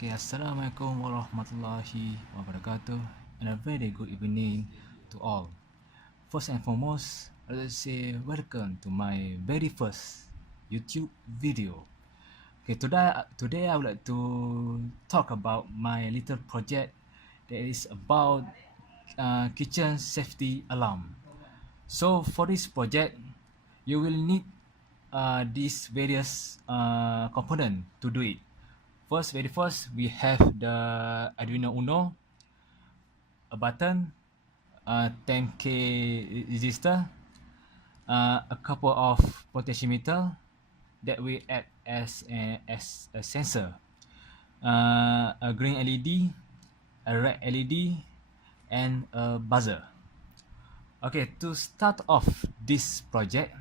Okay, Assalamualaikum warahmatullahi wabarakatuh, and a very good evening to all. First and foremost, let's say welcome to my very first YouTube video. Okay, today I would like to talk about my little project that is about kitchen safety alarm. So for this project, you will need these various component to do it. Very first, we have the Arduino Uno, a button, a 10k resistor, a couple of potentiometer that we add as a sensor, a green LED, a red LED, and a buzzer. Okay, to start off this project,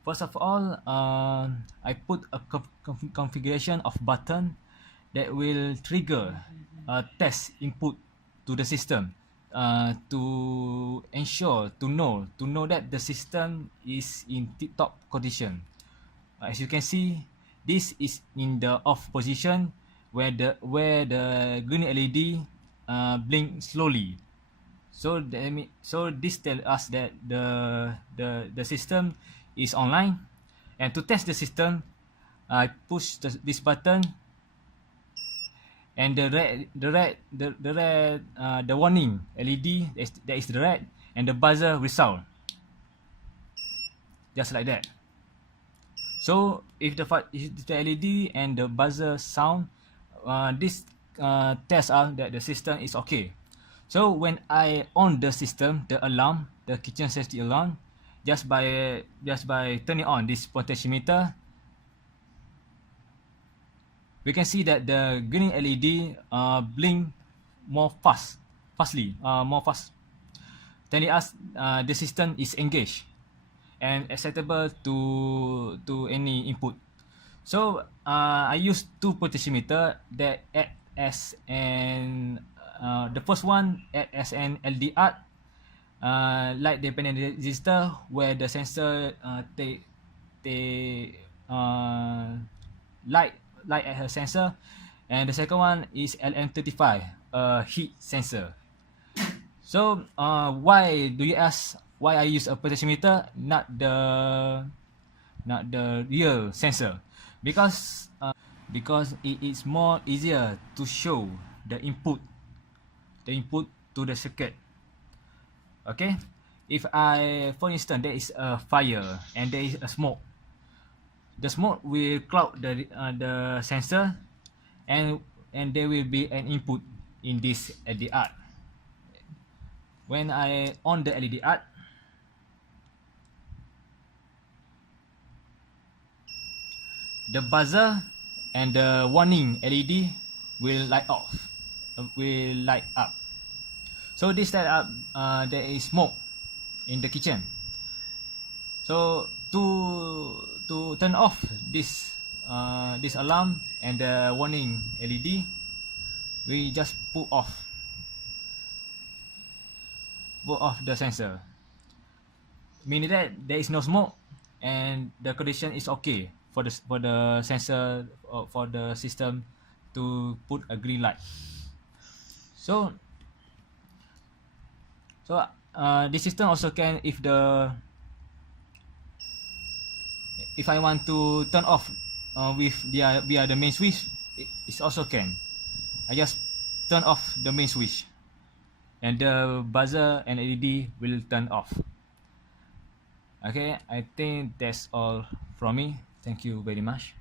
first of all, I put a configuration of button that will trigger a test input to the system to ensure to know that the system is in tip-top condition. As you can see, this is in the off position where the green LED blink slowly. So this tells us that the system is online, and to test the system, I push this button, and the warning LED that is the red, and the buzzer will sound just like that. So if the LED and the buzzer sound, this tells us that the system is okay. So when I on the system, the alarm, the kitchen safety alarm, just by turning on this potentiometer, we can see that the green LED blink more fastly, telling us the system is engaged and acceptable to any input. So I use two potentiometer that act as an the first one act as an LDR, light dependent resistor, where the sensor take light as a sensor, and the second one is LM35, a heat sensor. So why do you ask why I use a potentiometer, not the real sensor? Because it is more easier to show the input to the circuit. Okay, if for instance there is a fire and there is a smoke, the smoke will cloud the sensor, and there will be an input in this LDR. When I on the LDR, the buzzer and the warning LED will light up. So this light up, there is smoke in the kitchen. So to turn off this alarm and the warning LED, we just put off the sensor, meaning that there is no smoke and the condition is okay for the sensor, for the system to put a green light. So the system also can, if I want to turn off via the main switch, it also can. I just turn off the main switch, and the buzzer and LED will turn off. Okay, I think that's all from me. Thank you very much.